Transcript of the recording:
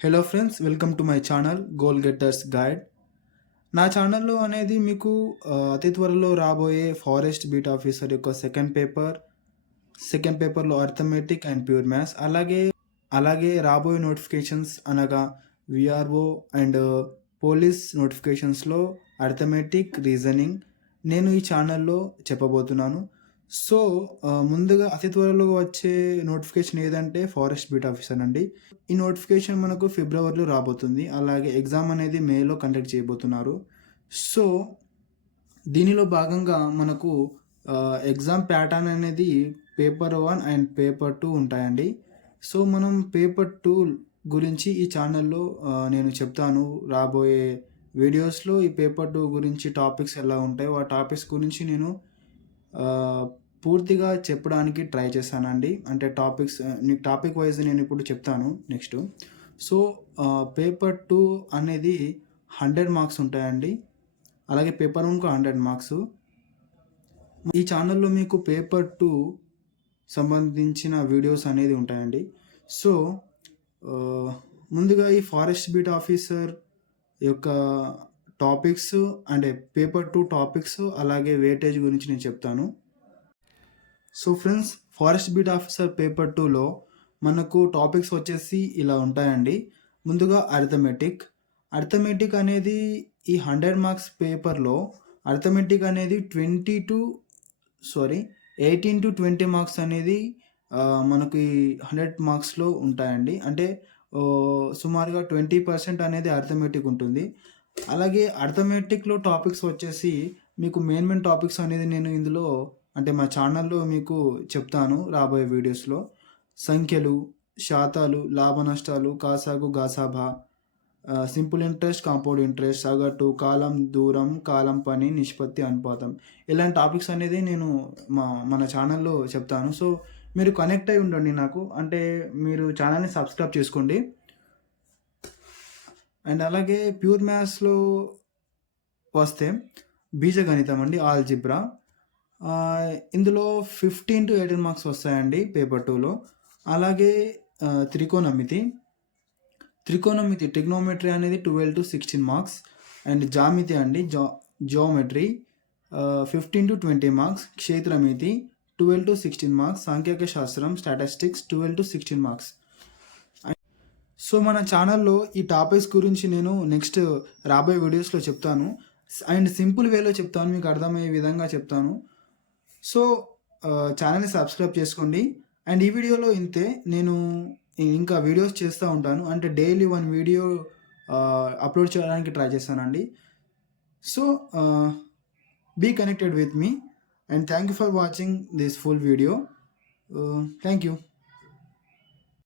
Hello friends, welcome to my channel goal getters guide. నా ఛానల్లో అనేది మీకు అతి త్వరలో రాబోయే ఫారెస్ట్ బీట్ ఆఫీసర్ యొక్క సెకండ్ పేపర్లో అర్థమెటిక్ అండ్ ప్యూర్ మ్యాథ్స్, అలాగే రాబోయే నోటిఫికేషన్స్ అనగా విఆర్ఓ అండ్ పోలీస్ నోటిఫికేషన్స్లో అర్థమెటిక్, రీజనింగ్ నేను ఈ ఛానల్లో చెప్పబోతున్నాను. సో ముందుగా అతి త్వరలో వచ్చే నోటిఫికేషన్ ఏదంటే ఫారెస్ట్ బీట్ ఆఫీసర్ అండి. ఈ నోటిఫికేషన్ మనకు ఫిబ్రవరిలో రాబోతుంది. అలాగే ఎగ్జామ్ అనేది మేలో కండక్ట్ చేయబోతున్నారు. సో దీనిలో భాగంగా మనకు ఎగ్జామ్ ప్యాటర్న్ అనేది పేపర్ 1 అండ్ పేపర్ 2 ఉంటాయండి. సో మనం పేపర్ 2 గురించి ఈ ఛానల్లో నేను చెప్తాను. రాబోయే వీడియోస్లో ఈ పేపర్ 2 గురించి టాపిక్స్ ఎలా ఉంటాయో ఆ టాపిక్స్ గురించి నేను పూర్తిగా చెప్పడానికి ట్రై చేశానండి. అంటే టాపిక్ వైజ్ నేను ఇప్పుడు చెప్తాను నెక్స్ట్. సో పేపర్ 2 అనేది 100 మార్క్స్ ఉంటాయండి. అలాగే పేపర్ 1కు 100 మార్క్స్. ఈ ఛానల్లో మీకు పేపర్ 2 సంబంధించిన వీడియోస్ అనేది ఉంటాయండి. సో ముందుగా ఈ ఫారెస్ట్ బీట్ ఆఫీసర్ యొక్క టాపిక్స్ అంటే పేపర్ 2 టాపిక్స్ అలాగే వెయిటేజ్ గురించి నేను చెప్తాను. So friends, forest beat officer paper 2లో మనకు టాపిక్స్ వచ్చేసి ఇలా ఉంటాయండి. ముందుగా అర్థమెటిక్ అనేది ఈ 100 మార్క్స్ పేపర్లో అర్థమెటిక్ అనేది 18 to 20 మార్క్స్ అనేది మనకు ఈ 100 మార్క్స్లో ఉంటాయండి. అంటే సుమారుగా 20% అనేది అర్థమెటిక్ ఉంటుంది. అలాగే అర్థమెటిక్లో టాపిక్స్ వచ్చేసి మీకు మెయిన్ టాపిక్స్ అనేది నేను ఇందులో అంటే మా ఛానల్లో మీకు చెప్తాను రాబోయే వీడియోస్లో. సంఖ్యలు, శాతాలు, లాభ నష్టాలు, కాసాగు, గాసాభా, సింపుల్ ఇంట్రెస్ట్, కాంపౌండ్ ఇంట్రెస్ట్, సగటు, కాలం, దూరం, కాలం పని, నిష్పత్తి, అనుపాతం, ఇలాంటి టాపిక్స్ అనేది నేను మన ఛానల్లో చెప్తాను. సో మీరు కనెక్ట్ అయి ఉండండి నాకు. అంటే మీరు ఛానల్ని సబ్స్క్రైబ్ చేసుకోండి. అండ్ అలాగే ప్యూర్ మ్యాథ్స్లో వస్తే బీజగణితం అండి, ఆల్జిబ్రా. ఇందులో 15 to 18 మార్క్స్ వస్తాయండి పేపర్ 2లో. అలాగే ట్రిగోనోమెట్రీ అనేది 12 to 16 మార్క్స్. అండ్ జామితి అండి, జియోమెట్రీ 15 to 20 మార్క్స్. క్షేత్రమితి 12 to 16 మార్క్స్. సాంఖ్యక శాస్త్రం, స్టాటిస్టిక్స్ 12 to 16 మార్క్స్. సో మన ఛానల్లో ఈ టాపిక్స్ గురించి నేను నెక్స్ట్ రాబోయే వీడియోస్లో చెప్తాను. అండ్ సింపుల్ వేలో చెప్తాను, మీకు అర్థమయ్యే విధంగా చెప్తాను. సో ఛానల్ని సబ్స్క్రైబ్ చేసుకోండి. అండ్ ఈ వీడియోలో ఇంతే. నేను ఇంకా వీడియోస్ చేస్తూ ఉంటాను. అంటే డైలీ 1 వీడియో అప్లోడ్ చేయడానికి ట్రై చేస్తానండి. So be connected with me and thank you for watching this full video. Thank you.